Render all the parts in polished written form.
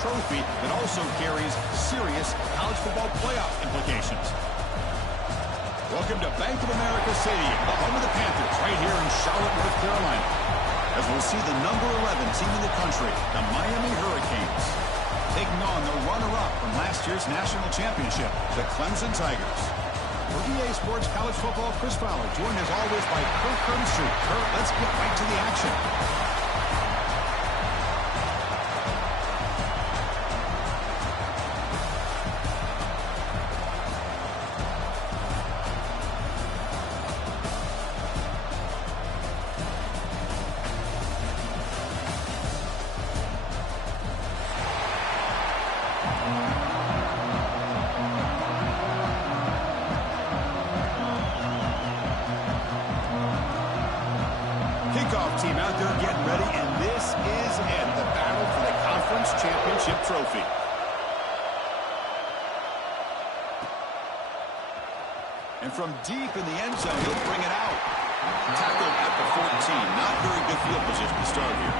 trophy that also carries serious college football playoff implications. Welcome to Bank of America Stadium, the home of the Panthers, right here in Charlotte, North Carolina, as we'll see the number 11 team in the country, the Miami Hurricanes, taking on the runner-up from last year's national championship, the Clemson Tigers. For EA Sports College Football, Chris Fowler, joined as always by Kirk Herbstreit. Kirk, let's get right to the action. Kickoff team out there getting ready, and this is it, the battle for the conference championship trophy. And from deep in the end zone, he'll bring it out. Tackled at the 14. Not very good field position to start here.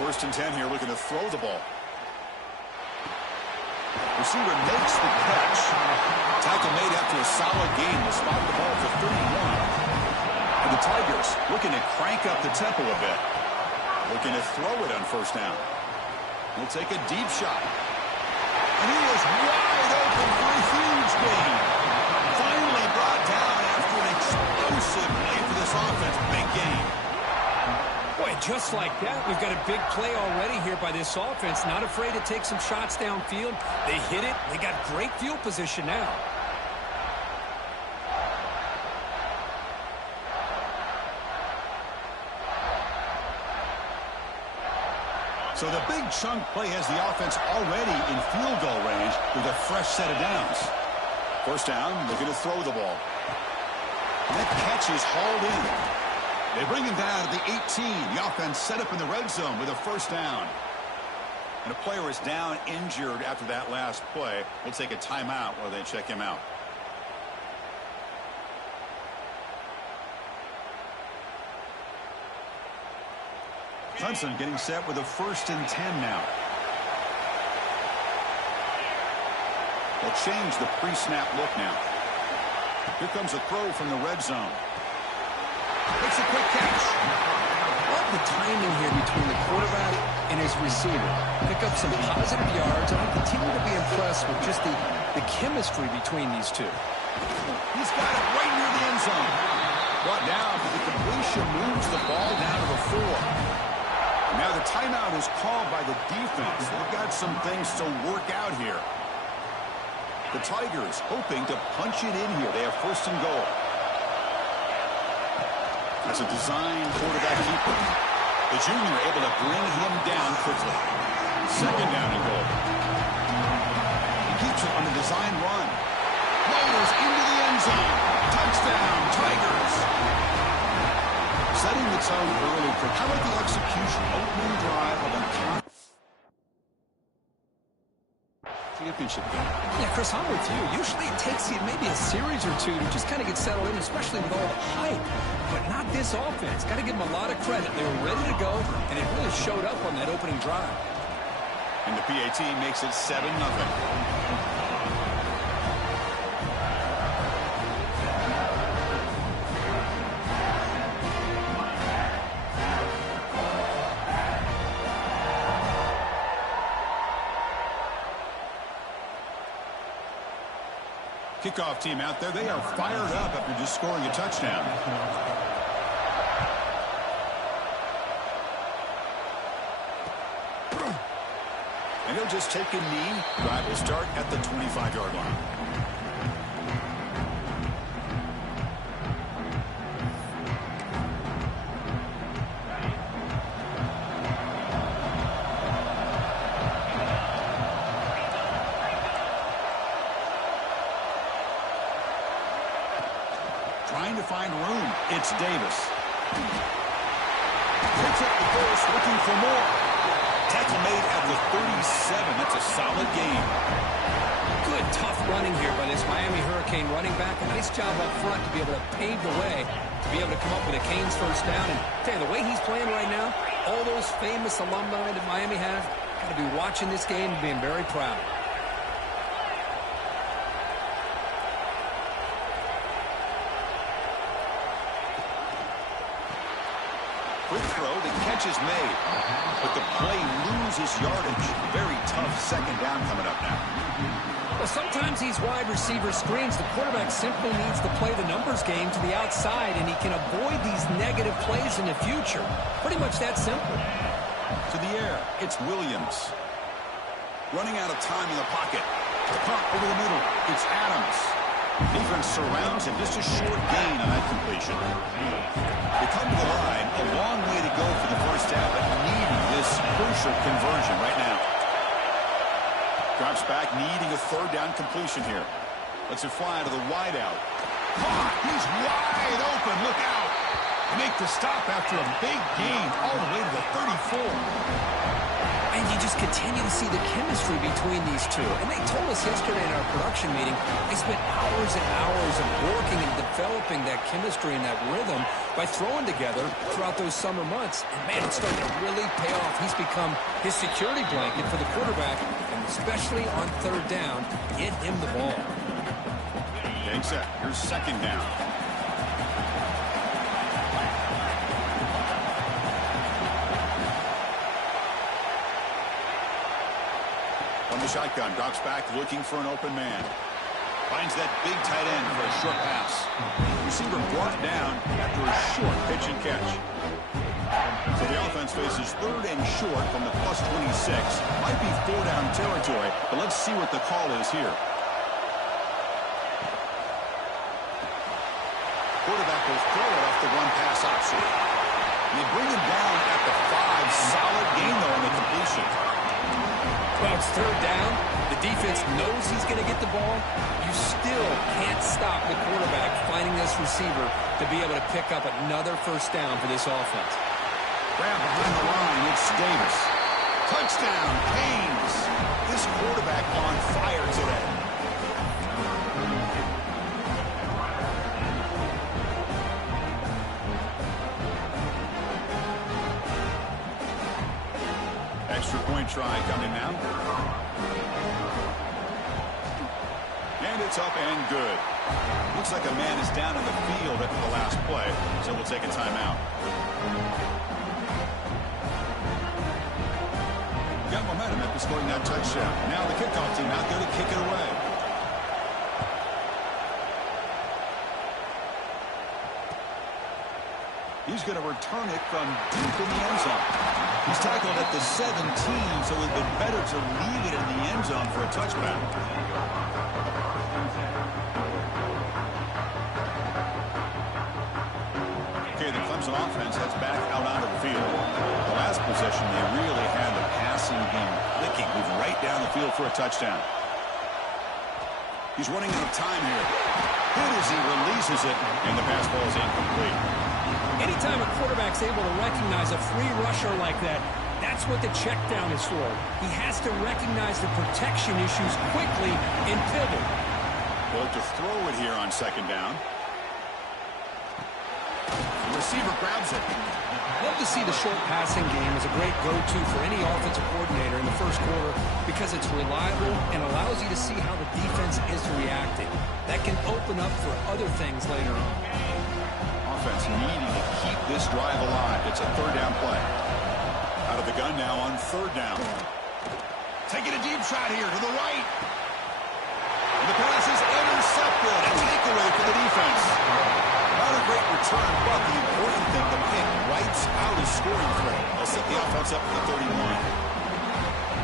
First and 10 here, looking to throw the ball. Receiver makes the catch. Tackle made after a solid gain to spot the ball for 31. And the Tigers looking to crank up the tempo a bit. Looking to throw it on first down. He'll take a deep shot. And he is wide open for a huge gain. Finally brought down after an explosive play for this offense. Big gain. Boy, just like that, we've got a big play already here by this offense. Not afraid to take some shots downfield. They hit it. They got great field position now. So the big chunk play has the offense already in field goal range with a fresh set of downs. First down, looking to throw the ball. And that catch is hauled in. They bring him down to the 18. The offense set up in the red zone with a first down. And a player is down injured after that last play. We'll take a timeout while they check him out. Clemson getting set with a first and 10 now. They'll change the pre-snap look now. Here comes a throw from the red zone. It's a quick catch. Love the timing here between the quarterback and his receiver. Pick up some positive yards, and I continue to be impressed with just the chemistry between these two. He's got it right near the end zone. Brought down, but the completion moves the ball down to the 4. Now the timeout is called by the defense. They've got some things to work out here. The Tigers hoping to punch it in here. They have first and goal. As a design quarterback keeper, the junior able to bring him down quickly. Second down and goal. He keeps it on the design run. Rolls into the end zone. Touchdown, Tigers. Setting the tone early. How about the execution? Opening drive of a championship game. Yeah, Chris, I'm with you. Usually it takes you maybe a series or two to just kind of get settled in, especially with all the hype. But not this offense. Got to give them a lot of credit. They were ready to go, and it really showed up on that opening drive. And the PAT makes it 7-0. kickoff team out there, they are fired up after just scoring a touchdown. And he'll just take a knee. Drive will start at the 25-yard line. Trying to find room. It's Davis. Picks up the first, looking for more. Tackle made at the 37. That's a solid gain. Good, tough running here by this Miami Hurricane running back. A nice job up front to be able to pave the way, to be able to come up with a Canes first down. And tell you, the way he's playing right now, all those famous alumni that Miami has, got to be watching this game and being very proud. Quick throw, the catch is made, but the play loses yardage. Very tough second down coming up now. Well, sometimes these wide receiver screens, the quarterback simply needs to play the numbers game to the outside, and he can avoid these negative plays in the future. Pretty much that simple. To the air, it's Williams. Running out of time in the pocket. Pump over the middle, it's Adams. Defense surrounds him, just a short gain on that completion. They come to the line, a long way to go for the first down, but needing this crucial conversion right now. Drops back, needing a third down completion here. Lets it fly to the wideout. Caught, he's wide open, look out. Make the stop after a big gain all the way to the 34. And you just continue to see the chemistry between these two. And they told us yesterday in our production meeting, they spent hours and hours of working and developing that chemistry and that rhythm by throwing together throughout those summer months. And, man, it's starting to really pay off. He's become his security blanket for the quarterback, and especially on third down, get him the ball. Game set. Here's second down. From the shotgun, drops back, looking for an open man. Finds that big tight end for a short pass. Receiver brought down after a short pitch and catch. So the offense faces third and short from the plus 26. Might be four-down territory, but let's see what the call is here. Quarterback will throw it off the run-pass option. They bring him down at the 5. Solid gain, though, on the completion. Well, it's third down. The defense knows he's going to get the ball. You still can't stop the quarterback finding this receiver to be able to pick up another first down for this offense. Grab behind the line, it's Davis. Touchdown, Canes. This quarterback on fire today. Extra point try coming now. And it's up and good. Looks like a man is down in the field after the last play, so we'll take a timeout. Got momentum after scoring that touchdown. Now the kickoff team out there to kick it away. He's going to return it from deep in the end zone. He's tackled at the 17, so it would have been better to leave it in the end zone for a touchback. Okay, the Clemson offense heads back out onto the field. The last possession, they really had the passing game clicking. Move right down the field for a touchdown. He's running out of time here. Good as he releases it, and the pass ball is incomplete. Anytime a quarterback's able to recognize a free rusher like that, that's what the check down is for. He has to recognize the protection issues quickly and pivot. They'll look to throw it here on second down. The receiver grabs it. Love to see the short passing game as a great go-to for any offensive coordinator in the first quarter because it's reliable and allows you to see how the defense is reacting. That can open up for other things later on. Offense needing to keep this drive alive. It's a third down play. Out of the gun now on third down. Taking a deep shot here to the right. And the pass is intercepted. A takeaway for the defense. Not a great return, but the important thing, the pick wipes out his scoring threat. They'll set the offense up at the 31.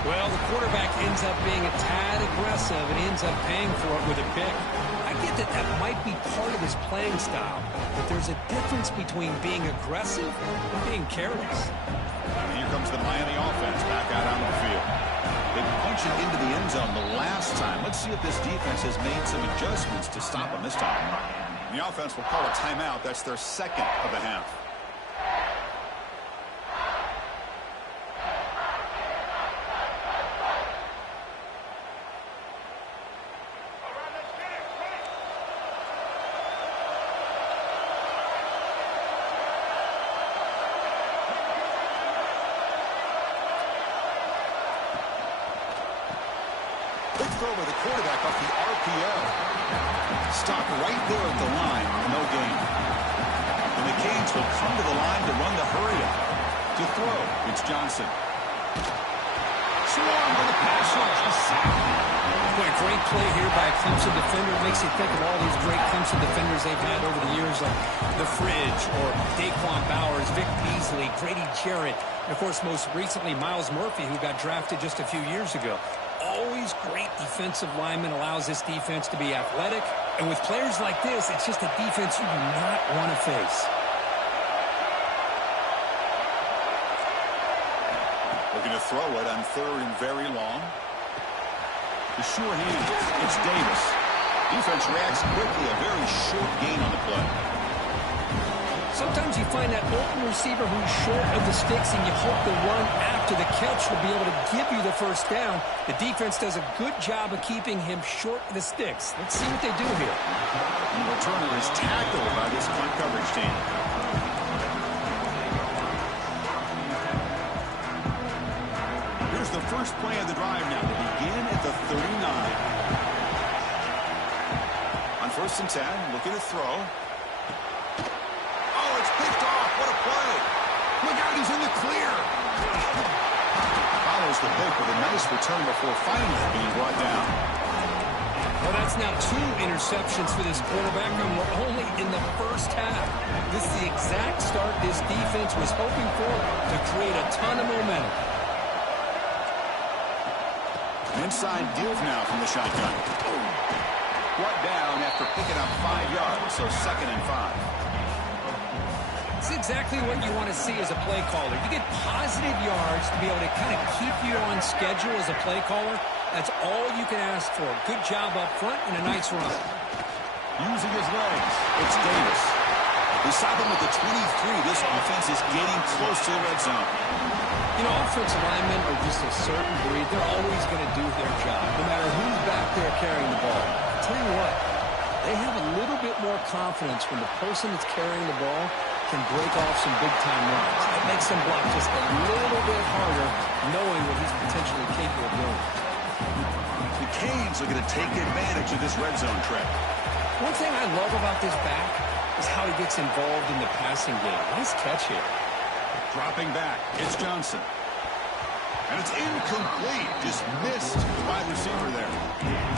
Well, the quarterback ends up being a tad aggressive and ends up paying for it with a pick. I get that that might be part of his playing style, but there's a difference between being aggressive and being careless. And here comes the Miami offense back out on the field. They punched it into the end zone the last time. Let's see if this defense has made some adjustments to stop them this time. The offense will call a timeout. That's their second of the half. Quick throw by the quarterback off the RPO. Stop right there at the line. No gain. And the Canes will come to the line to run the hurry-up. To throw, it's Johnson. Swarm on the pass rush. A sack. Boy, a great play here by a Clemson defender. It makes you think of all these great Clemson defenders they've had over the years, like The Fridge or Daquan Bowers, Vic Beasley, Grady Jarrett, and, of course, most recently, Myles Murphy, who got drafted just a few years ago. Always great defensive lineman, allows this defense to be athletic. And with players like this, it's just a defense you do not want to face. Looking to throw it on third and very long. The sure hand. It's Davis. Defense reacts quickly. A very short gain on the play. Sometimes you find that open receiver who's short of the sticks, and you hope the run after the catch will be able to give you the first down. The defense does a good job of keeping him short of the sticks. Let's see what they do here. The returner is tackled by this punt coverage team. Here's the first play of the drive now to begin at the 39. On 1st and 10, looking to throw. Picked off. What a play. Look out, he's in the clear. Follows the pick with a nice return before finally being brought down. Well, that's now 2 interceptions for this quarterback, and we're only in the first half. This is the exact start this defense was hoping for to create a ton of momentum. Inside deals now from the shotgun. Brought down after picking up 5 yards, so 2nd and 5. It's exactly what you want to see as a play caller. You get positive yards to be able to kind of keep you on schedule as a play caller. That's all you can ask for. Good job up front and a nice run. Using his legs, it's Davis. We saw them with the 23. This offense is getting close to the red zone. You know, offensive linemen are just a certain breed. They're always going to do their job, no matter who's back there carrying the ball. I'll tell you what, they have a little bit more confidence when the person that's carrying the ball can break off some big-time runs. That makes them block just a little bit harder, knowing what he's potentially capable of doing. The Canes are going to take advantage of this red zone trap. One thing I love about this back is how he gets involved in the passing game. Nice catch here. Dropping back, it's Johnson. And it's incomplete. Just missed the wide receiver there.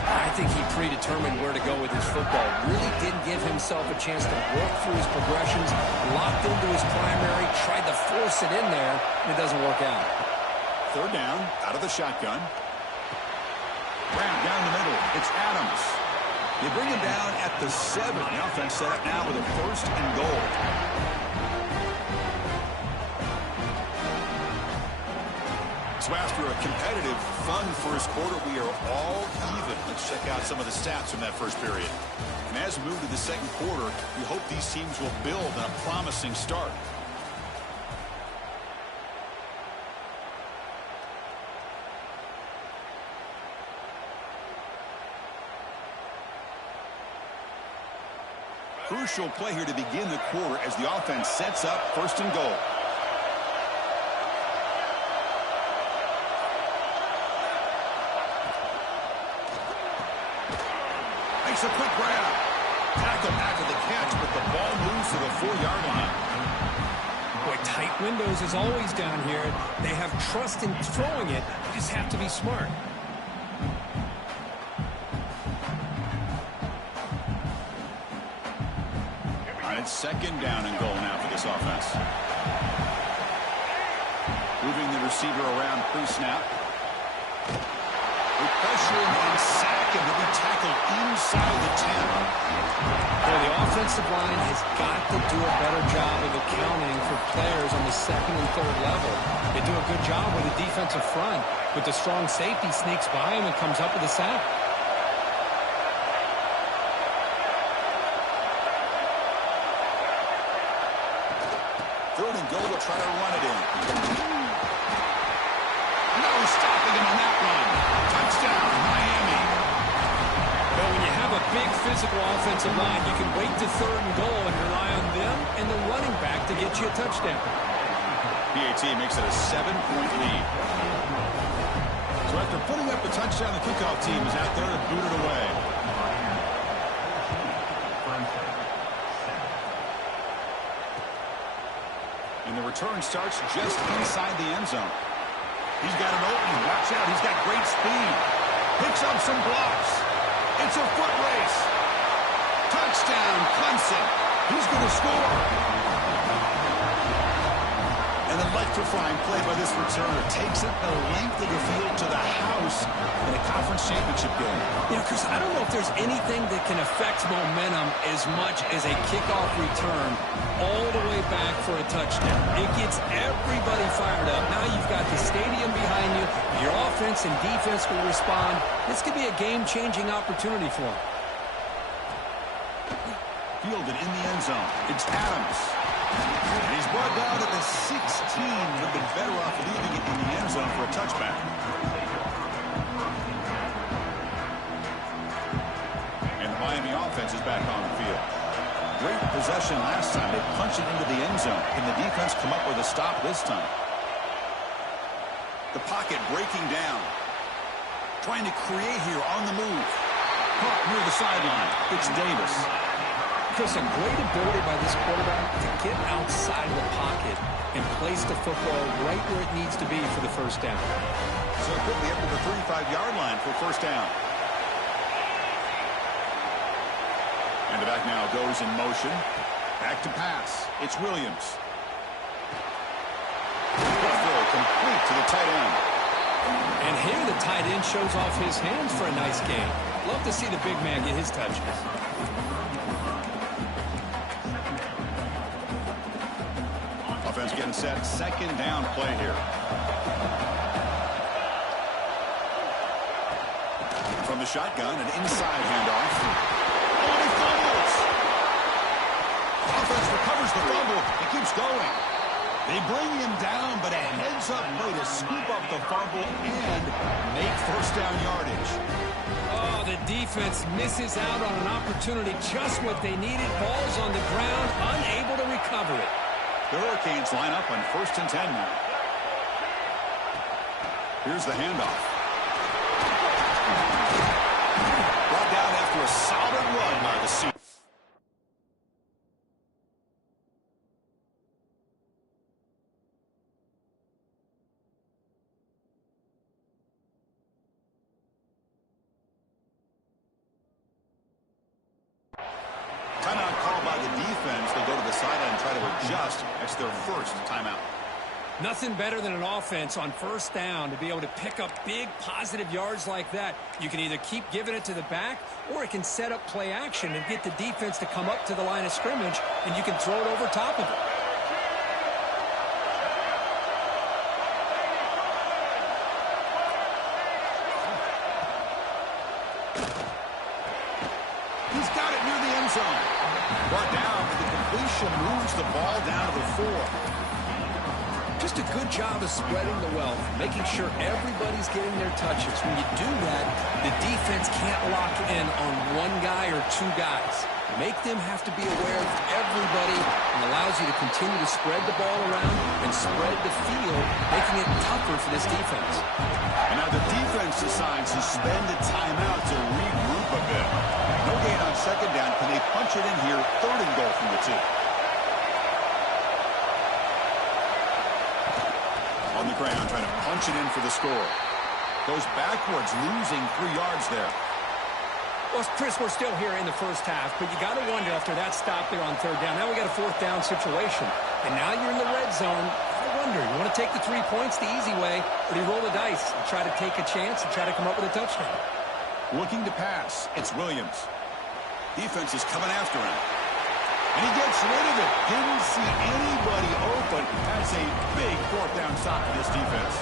I think he predetermined where to go with his football. Really didn't give himself a chance to work through his progressions. Locked into his primary. Tried to force it in there. And it doesn't work out. 3rd down, out of the shotgun. Round down the middle. It's Adams. They bring him down at the 7. The offense set up now with a 1st and goal. So after a competitive, fun first quarter, we are all even. Let's check out some of the stats from that first period. And as we move to the second quarter, we hope these teams will build on a promising start. Crucial play here to begin the quarter as the offense sets up 1st and goal. Makes a quick grab. Tackle after the catch, but the ball moves to the 4-yard line. Boy, tight windows is always down here. They have trust in throwing it. You just have to be smart. And it's second down and goal now for this offense. Moving the receiver around pre-snap. With pressure and sack, and will be tackled inside the 10. Well, the offensive line has got to do a better job of accounting for players on the second and third level. They do a good job with the defensive front, but the strong safety sneaks by him and comes up with a sack. Third and goal, will try to run it in. No stopping him on that one. Touchdown, Miami. Well, when you have a big physical offensive line, you can wait to third and goal and rely on them and the running back to get you a touchdown. PAT makes it a 7-point lead. So after putting up a touchdown, the kickoff team is out there to boot it away. And the return starts just inside the end zone. He's got an opening. Watch out. He's got great speed. Picks up some blocks. It's a foot race. Touchdown, Clemson. He's going to score. An electrifying play by this returner. Takes it the length of the field to the house in a conference championship game. You know, Chris, I don't know if there's anything that can affect momentum as much as a kickoff return all the way back for a touchdown. It gets everybody fired up. Now you've got the stadium behind you. Your offense and defense will respond. This could be a game-changing opportunity for them. Fielded in the end zone. It's Adams. And he's brought down at the 16. Would have been better off leaving it in the end zone for a touchback. And the Miami offense is back on the field. Great possession last time. They punched it into the end zone. Can the defense come up with a stop this time? The pocket breaking down. Trying to create here on the move. Caught near the sideline. It's Davis. Chris, a great ability by this quarterback to get outside of the pocket and place the football right where it needs to be for the first down. So quickly up to the 35-yard line for first down. And the back now goes in motion. Back to pass. It's Williams. Throw complete to the tight end. And here the tight end shows off his hands for a nice game. Love to see the big man get his touches. Offense getting set. Second down play here. From the shotgun, an inside handoff. Oh, and he fumbles. Offense recovers the fumble. He keeps going. They bring him down, but a heads-up play to scoop up the fumble and make first down yardage. Oh, the defense misses out on an opportunity. Just what they needed. Ball's on the ground, unable to recover it. The Hurricanes line up on 1st and 10 now. Here's the handoff. Brought down after a solid run by the Seahawks. Timeout called by the defense. They go to the sideline and try to adjust. That's their first timeout. Nothing better than an offense on first down to be able to pick up big positive yards like that. You can either keep giving it to the back, or it can set up play action and get the defense to come up to the line of scrimmage, and you can throw it over top of it. He's got it near the end zone. Brought down, but the completion moves the ball down to the 4. Just a good job of spreading the wealth, making sure everybody's getting their touches. When you do that, the defense can't lock in on one guy or two guys. Make them have to be aware of everybody, and allows you to continue to spread the ball around and spread the field, making it tougher for this defense. And now the defense decides to spend a timeout to regroup a bit. No gain on second down. Can they punch it in here? Third and goal from the 2. On the ground, trying to punch it in for the score. Goes backwards, losing 3 yards there. Well, Chris, we're still here in the first half, but you got to wonder after that stop there on third down. Now we got a fourth down situation, and now you're in the red zone. I wonder, you want to take the 3 points the easy way, or do you roll the dice and try to take a chance and try to come up with a touchdown? Looking to pass, it's Williams. Defense is coming after him. And he gets rid of it. Didn't see anybody open. That's a big fourth down stop for this defense.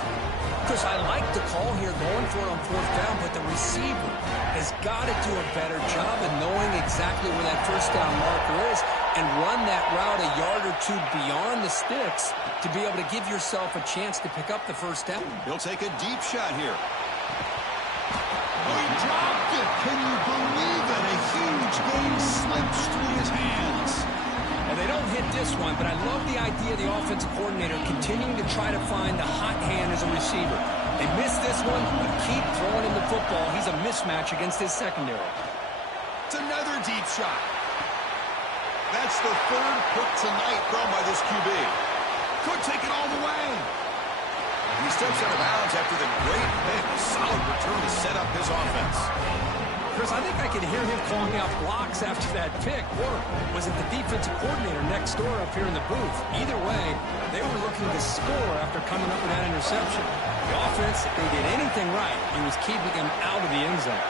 Chris, I like the call here going for it on fourth down, but the receiver has got to do a better job of knowing exactly where that first down marker is and run that route a yard or two beyond the sticks to be able to give yourself a chance to pick up the first down. He'll take a deep shot here. Oh, he dropped it. Can you believe it? A huge game slips through his hands. Well, they don't hit this one, but I love the idea of the offensive coordinator continuing to try to find the hot hand as a receiver. They missed this one, but keep throwing him the football. He's a mismatch against his secondary. It's another deep shot. That's the third pick tonight thrown by this QB. Could take it all the way. He steps out of bounds after the great pick. A solid return to set up his offense. Chris, I think I could hear him calling out blocks after that pick. Or was it the defensive coordinator next door up here in the booth? Either way, they were looking to score after coming up with that interception. The offense, if they did anything right, it was keeping him out of the end zone.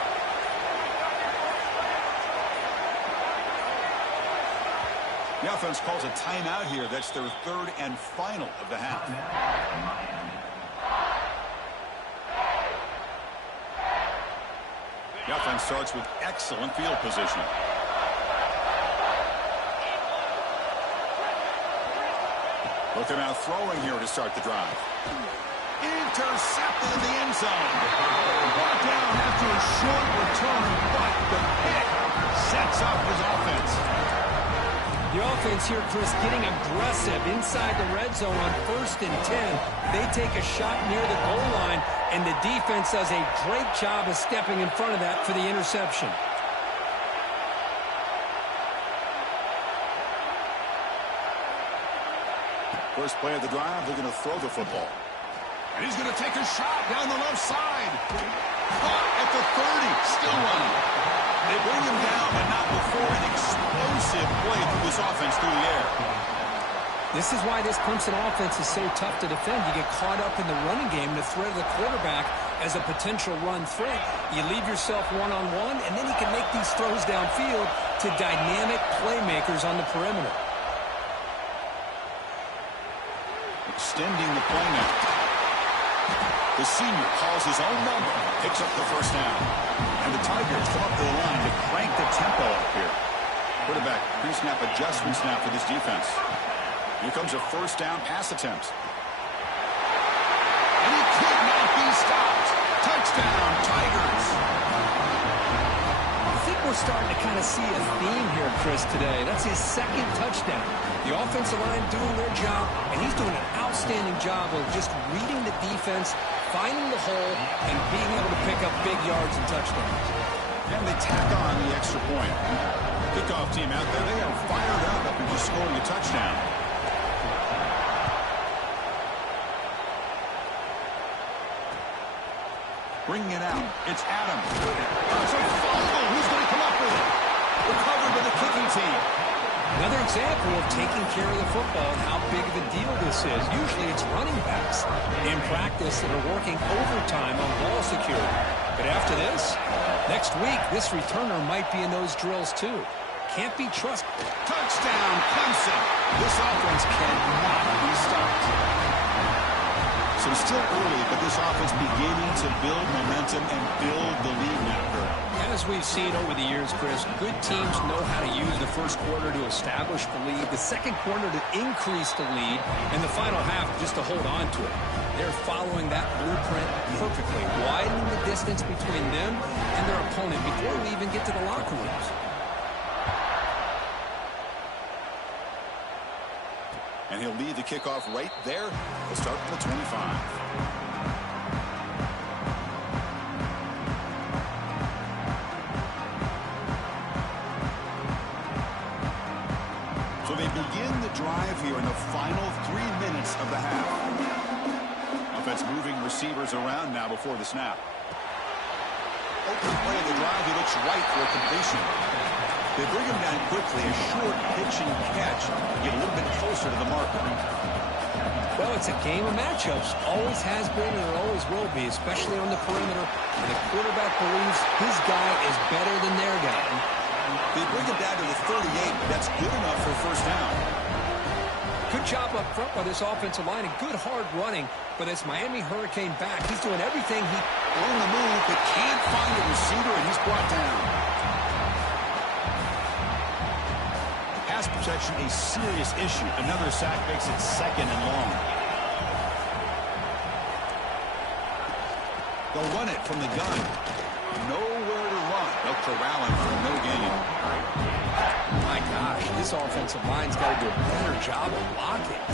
The offense calls a timeout here. That's their third and final of the half. The offense starts with excellent field position. Looking out throwing here to start the drive. Intercepted in the end zone. Brought down after a short return, but the pick sets up his offense. The offense here, Chris, getting aggressive inside the red zone on 1st and 10. They take a shot near the goal line, and the defense does a great job of stepping in front of that for the interception. First play of the drive, they're going to throw the football. And he's going to take a shot down the left side. Caught at the 30, still running. They bring him down, but not before an explosive play through this offense through the air. This is why this Clemson offense is so tough to defend. You get caught up in the running game, the threat of the quarterback as a potential run threat. You leave yourself one-on-one, and then you can make these throws downfield to dynamic playmakers on the perimeter. Extending the play now. The senior calls his own number, picks up the first down. And the Tigers come up to the line to crank the tempo up here. Quarterback pre-snap adjustments now for this defense. Here comes a first down pass attempt. And he could not be stopped. Touchdown, Tigers. I think we're starting to kind of see a theme here, Chris, today. That's his second touchdown. The offensive line doing their job, and he's doing an outstanding job of just reading the defense, finding the hole, and being able to pick up big yards and touchdowns. And they tack on the extra point. Kickoff team out there, they are fired up after just scoring a touchdown. Bringing it out, it's Adams. It's a fumble. Who's going to come up with it? Recovered by the kicking team. Another example of taking care of the football and how big of a deal this is. Usually it's running backs in practice that are working overtime on ball security. But after this, next week, this returner might be in those drills too. Can't be trusted. Touchdown, Clemson. This offense cannot be stopped. So still early, but this offense beginning to build momentum and build the lead now. As we've seen over the years, Chris, good teams know how to use the first quarter to establish the lead, the second quarter to increase the lead, and the final half just to hold on to it. They're following that blueprint perfectly, widening the distance between them and their opponent before we even get to the locker rooms. And he'll lead the kickoff right there. We'll start from the 25. So they begin the drive here in the final 3 minutes of the half. Offense moving receivers around now before the snap. opening play of the drive, he looks right for a completion. They bring him down quickly, a short pitch and catch, get a little bit closer to the marker. Well, it's a game of matchups. Always has been and it always will be, especially on the perimeter. And the quarterback believes his guy is better than their guy. They bring him down to the 38. That's good enough for a first down. Good job up front by this offensive line and good hard running. But this Miami Hurricane back, he's doing everything he... On the move, but can't find a receiver, and he's brought down. Pass protection, a serious issue. Another sack makes it second and long. They'll run it from the gun. Nowhere to run. They'll corral him for no gain. My gosh, this offensive line's got to do a better job of blocking.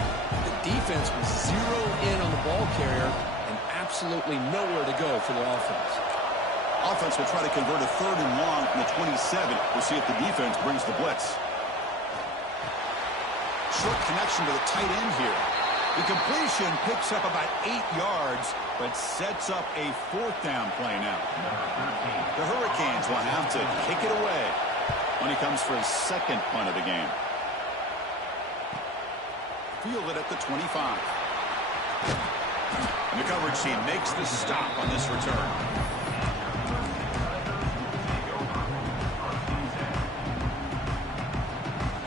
The defense was zeroed in on the ball carrier and absolutely nowhere to go for the offense. Offense will try to convert a third and long from the 27. We'll see if the defense brings the blitz. Short connection to the tight end here. The completion picks up about 8 yards, but sets up a fourth down play now. The Hurricanes will have to kick it away when he comes for his second punt of the game. Fielded at the 25. And the coverage team makes the stop on this return.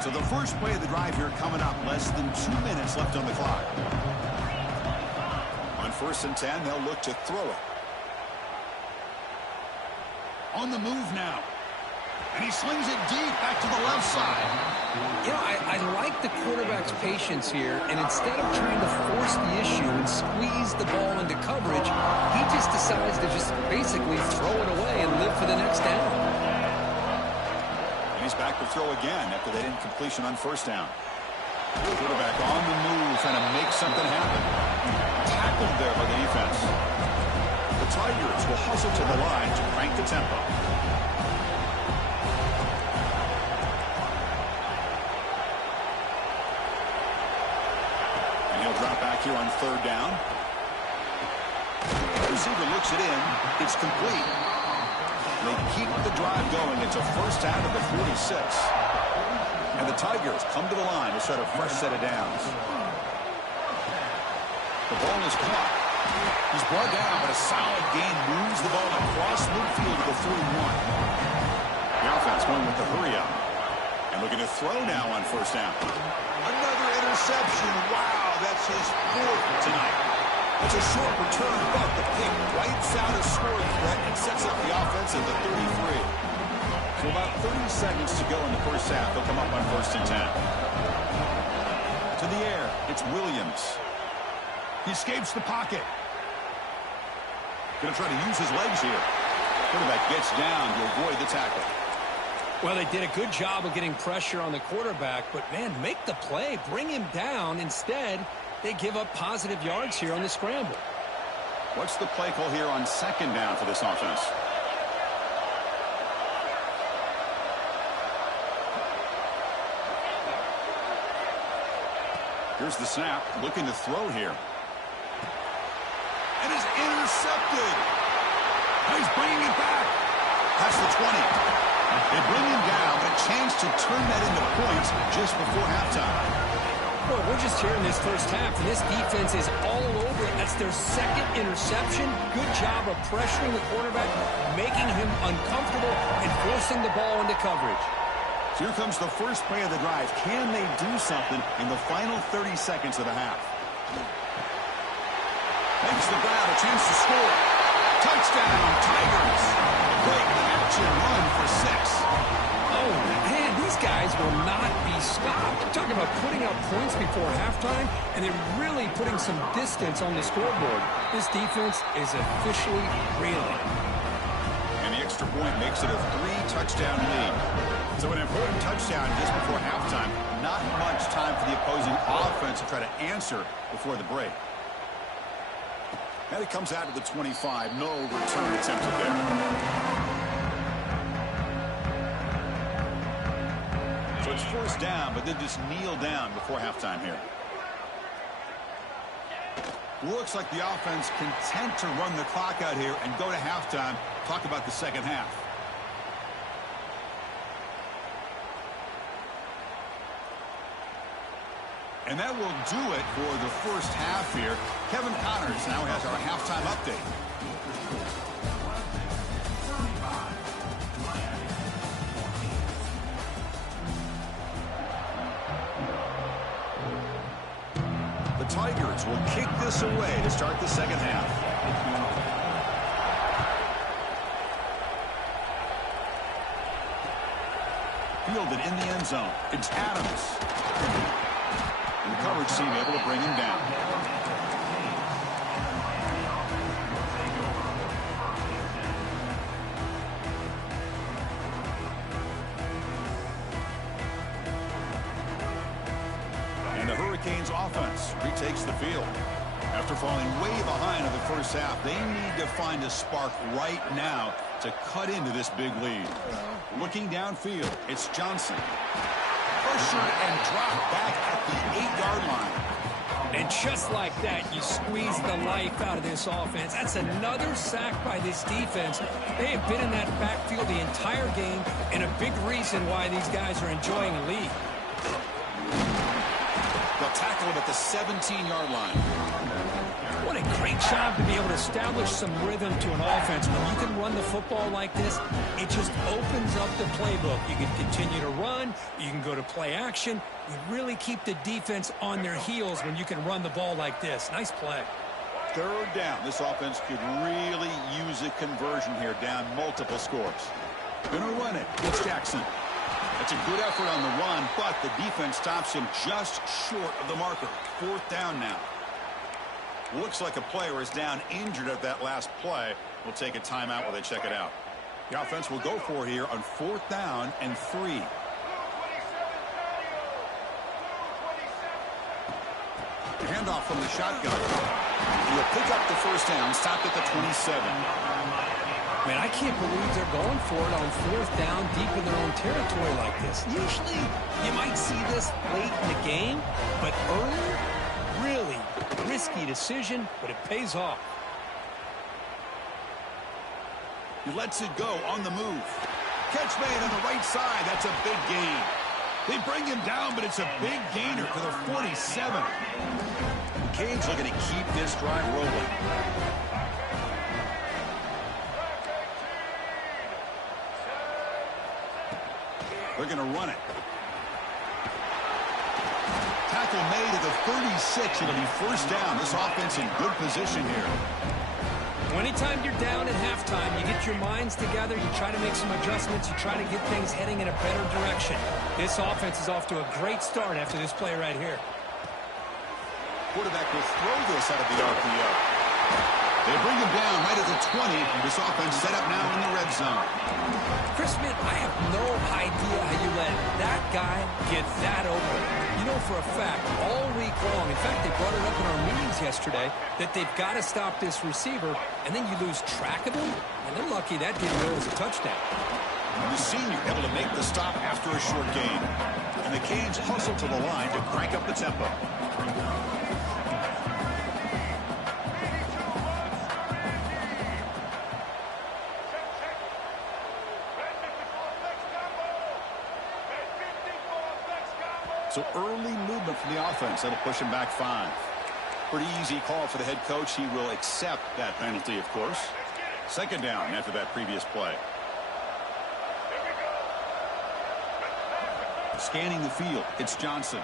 So the first play of the drive here coming up, less than 2 minutes left on the clock. On 1st and 10, they'll look to throw it. On the move now. And he slings it deep back to the left side. You know, I like the quarterback's patience here, and instead of trying to force the issue and squeeze the ball into coverage, he just decides to just basically throw it away and live for the next down. And he's back to throw again after that incompletion on 1st down. Quarterback on the move, trying to make something happen. Tackled there by the defense. The Tigers will hustle to the line to crank the tempo. Drop back here on 3rd down. The receiver looks it in. It's complete. They keep the drive going. It's a first out of the 46. And the Tigers come to the line to start a fresh set of downs. The ball is caught. He's brought down, but a solid gain moves the ball across midfield to the 41. The offense going with the hurry up. And looking to throw now on 1st down. Another interception. Wow, that's his 4th tonight. It's a short return, but the pick wipes out a scoring threat and sets up the offense at the 33. So about 30 seconds to go in the first half. They'll come up on 1st and 10. To the air, it's Williams. He escapes the pocket. Going to try to use his legs here. Quarterback gets down to avoid the tackle. Well, they did a good job of getting pressure on the quarterback, but, man, make the play. Bring him down. Instead, they give up positive yards here on the scramble. What's the play call here on 2nd down for this offense? Here's the snap. Looking to throw here. And is intercepted. He's bringing it back. That's the 20. They bring him down, but a chance to turn that into points just before halftime. Well, we're just here in this first half, and this defense is all over it. That's their 2nd interception. Good job of pressuring the quarterback, making him uncomfortable, and forcing the ball into coverage. So here comes the first play of the drive. Can they do something in the final 30 seconds of the half? Makes the ground, a chance to score. Touchdown, Tigers. Great catch and run for 6. Oh, man, these guys will not be stopped. I'm talking about putting up points before halftime, and they're really putting some distance on the scoreboard. This defense is officially reeling. And the extra point makes it a 3-touchdown lead. So an important touchdown just before halftime. Not much time for the opposing offense to try to answer before the break. And it comes out of the 25. No return attempted there. So it's 1st down, but then just kneel down before halftime here. Looks like the offense content to run the clock out here and go to halftime talk about the second half. And that will do it for the first half here. Kevin Connors now has our halftime update. The Tigers will kick this away to start the second half. Fielded in the end zone. It's Adams. And the coverage team able to bring him down. And the Hurricanes offense retakes the field. After falling way behind in the first half, they need to find a spark right now to cut into this big lead. Looking downfield, it's Johnson. Pressure and drop back at the 8-yard line. And just like that, you squeeze the life out of this offense. That's another sack by this defense. They have been in that backfield the entire game, and a big reason why these guys are enjoying a lead. They'll tackle him at the 17-yard line. What a great job to be able to establish some rhythm to an offense. When you can run the football like this, it just opens up the playbook. You can continue to run. You can go to play action. You really keep the defense on their heels when you can run the ball like this. Nice play. Third down. This offense could really use a conversion here, down multiple scores. Gonna run it. It's Jackson. That's a good effort on the run, but the defense stops him just short of the marker. Fourth down now. Looks like a player is down injured at that last play. We'll take a timeout while they check it out. The offense will go for it here on 4th down and 3. Handoff from the shotgun. He'll pick up the first down, stopped at the 27. Man, I can't believe they're going for it on 4th down deep in their own territory like this. Usually, you might see this late in the game, but early, really risky decision, but it pays off. He lets it go on the move. Catch made on the right side. That's a big gain. They bring him down, but it's a big gainer to the 47. Canes looking to keep this drive rolling. They're going to run it. Tackle made at the 36. It'll be first down. This offense in good position here. Anytime you're down at halftime, you get your minds together, you try to make some adjustments, you try to get things heading in a better direction. This offense is off to a great start after this play right here. Quarterback will throw this out of the RPO. They bring him down right at the 20. This offense set up now in the red zone. Chris Smith, I have no idea how you let that guy get that open. You know for a fact, all week long, in fact, they brought it up in our meetings yesterday, that they've got to stop this receiver, and then you lose track of him, and they're lucky that didn't go as a touchdown. The senior able to make the stop after a short gain. And the Canes hustle to the line to crank up the tempo. So early movement from the offense. That'll push him back 5. Pretty easy call for the head coach. He will accept that penalty, of course. Second down after that previous play. Scanning the field. It's Johnson.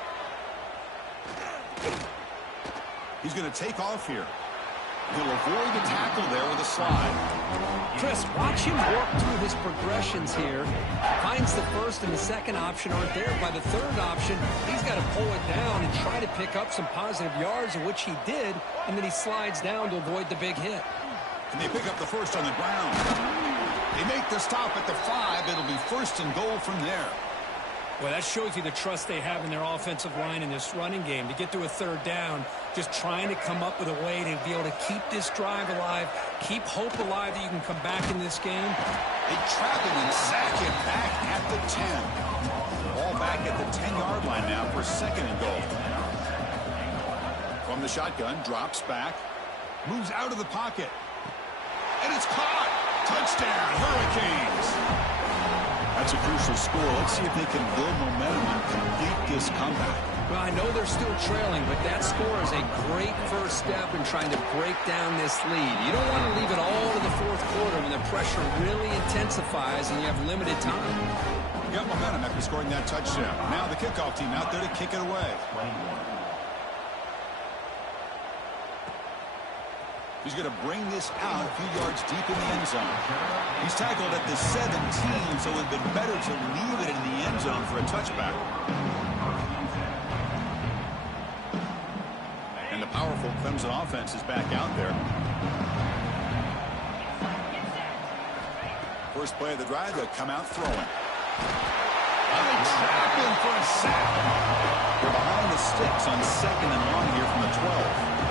He's going to take off here. He'll avoid the tackle there with a slide. Chris, watch him work through his progressions here. Finds the first and the second option aren't there. By the third option, he's got to pull it down and try to pick up some positive yards, which he did, and then he slides down to avoid the big hit. And they pick up the first on the ground. They make the stop at the 5. It'll be first and goal from there. Well, that shows you the trust they have in their offensive line in this running game. To get to a third down, just trying to come up with a way to be able to keep this drive alive, keep hope alive that you can come back in this game. They trap him and sack him back at the 10. Ball back at the 10-yard line now for second and goal. From the shotgun, drops back, moves out of the pocket, and it's caught. Touchdown, Hurricanes. That's a crucial score. Let's see if they can build momentum and complete this comeback. Well, I know they're still trailing, but that score is a great first step in trying to break down this lead. You don't want to leave it all to the fourth quarter when the pressure really intensifies and you have limited time. You got momentum after scoring that touchdown. Now the kickoff team out there to kick it away. He's going to bring this out a few yards deep in the end zone. He's tackled at the 17, so it would have been better to leave it in the end zone for a touchback. And the powerful Clemson offense is back out there. First play of the drive, they'll come out throwing. And they trap him for a sack. They're behind the sticks on 2nd and long here from the 12.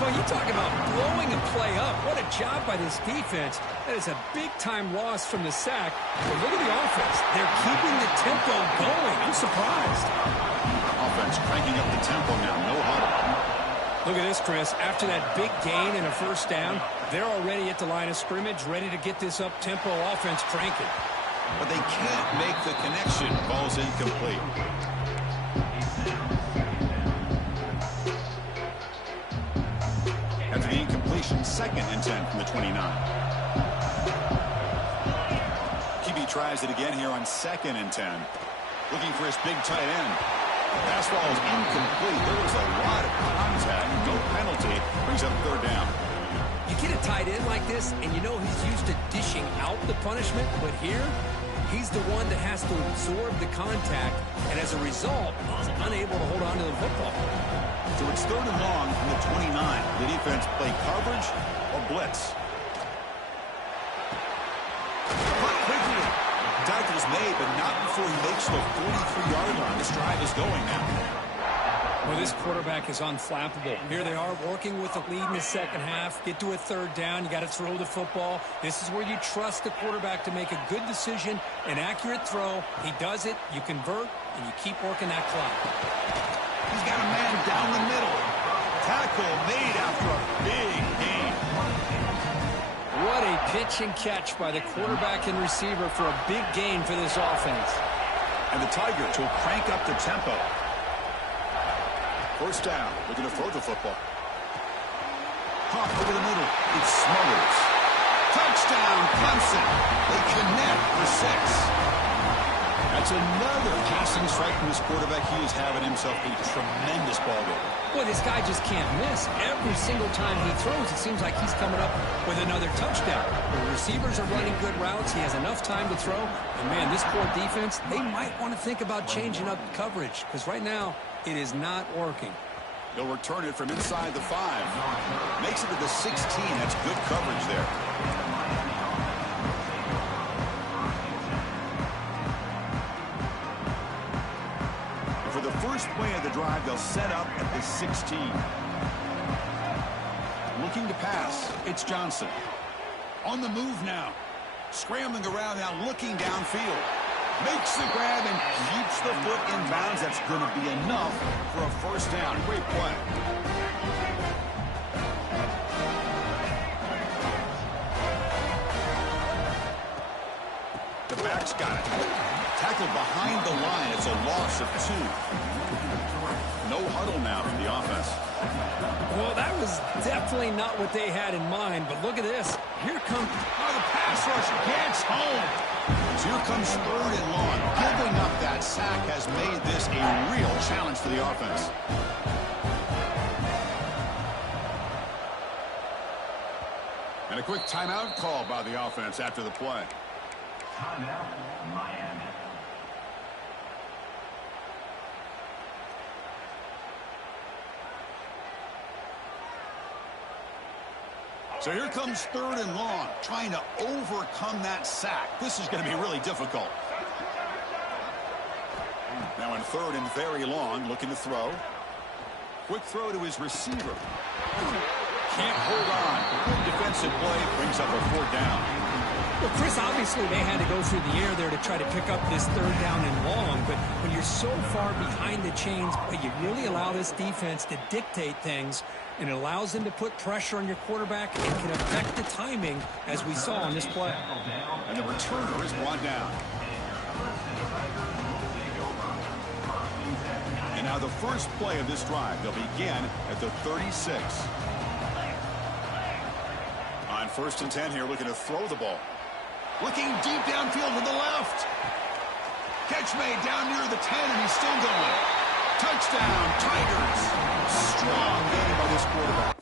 Well, you talk about blowing a play up. What a job by this defense. That is a big-time loss from the sack. But look at the offense. They're keeping the tempo going. I'm surprised. Offense cranking up the tempo now. No huddle. Look at this, Chris. After that big gain and a first down, they're already at the line of scrimmage, ready to get this up-tempo offense cranking. But they can't make the connection. Ball's incomplete. After the incompletion, 2nd and 10 from the 29. QB tries it again here on 2nd and 10. Looking for his big tight end. The pass ball is incomplete. There was a lot of contact. No penalty. Brings up 3rd down. You get a tight end like this, and you know he's used to dishing out the punishment, but here, he's the one that has to absorb the contact, and as a result, he's unable to hold on to the football. So it's 3rd and long from the 29. The defense play coverage or blitz. Quickly. Tackle's made, but not before he makes the 43-yard line. This drive is going now. Well, this quarterback is unflappable. Here they are working with the lead in the second half. Get to a 3rd down. You got to throw the football. This is where you trust the quarterback to make a good decision, an accurate throw. He does it. You convert, and you keep working that clock. He's got a man down the middle. Tackle made after a big gain. What a pitch and catch by the quarterback and receiver for a big gain for this offense. And the Tigers will crank up the tempo. First down. Looking to throw the football. Hawk over the middle. It smothers. Touchdown, Clemson. They connect for 6. That's another passing strike from this quarterback. He is having himself a tremendous ball game. Boy, this guy just can't miss. Every single time he throws, it seems like he's coming up with another touchdown. The receivers are running good routes. He has enough time to throw. And, man, this poor defense, they might want to think about changing up coverage because right now it is not working. They'll return it from inside the 5. Makes it to the 16. That's good coverage there. For the first play of the drive, they'll set up at the 16. Looking to pass, it's Johnson. On the move now. Scrambling around now, looking downfield. Makes the grab and keeps the foot in bounds. That's going to be enough for a first down. Great play. The back's got it. Tackled behind the line. It's a loss of 2. No huddle now from the offense. Well, that was definitely not what they had in mind, but look at this. Here comes the pass rush gets home. So here comes 3rd and long. Giving up that sack has made this a real challenge for the offense. And a quick timeout call by the offense after the play. Timeout, Miami. So here comes 3rd and long, trying to overcome that sack. This is going to be really difficult. Now in 3rd and very long, looking to throw. Quick throw to his receiver. Can't hold on. Good defensive play, brings up a 4th down. Well, Chris, obviously they had to go through the air there to try to pick up this third down and long, but when you're so far behind the chains, you really allow this defense to dictate things, and it allows them to put pressure on your quarterback and can affect the timing, as we saw on this play. And the returner is brought down. And now the first play of this drive, they'll begin at the 36. On 1st and 10 here, looking to throw the ball. Looking deep downfield to the left. Catch made down near the 10, and he's still going. Touchdown, Tigers. Strong game by this quarterback.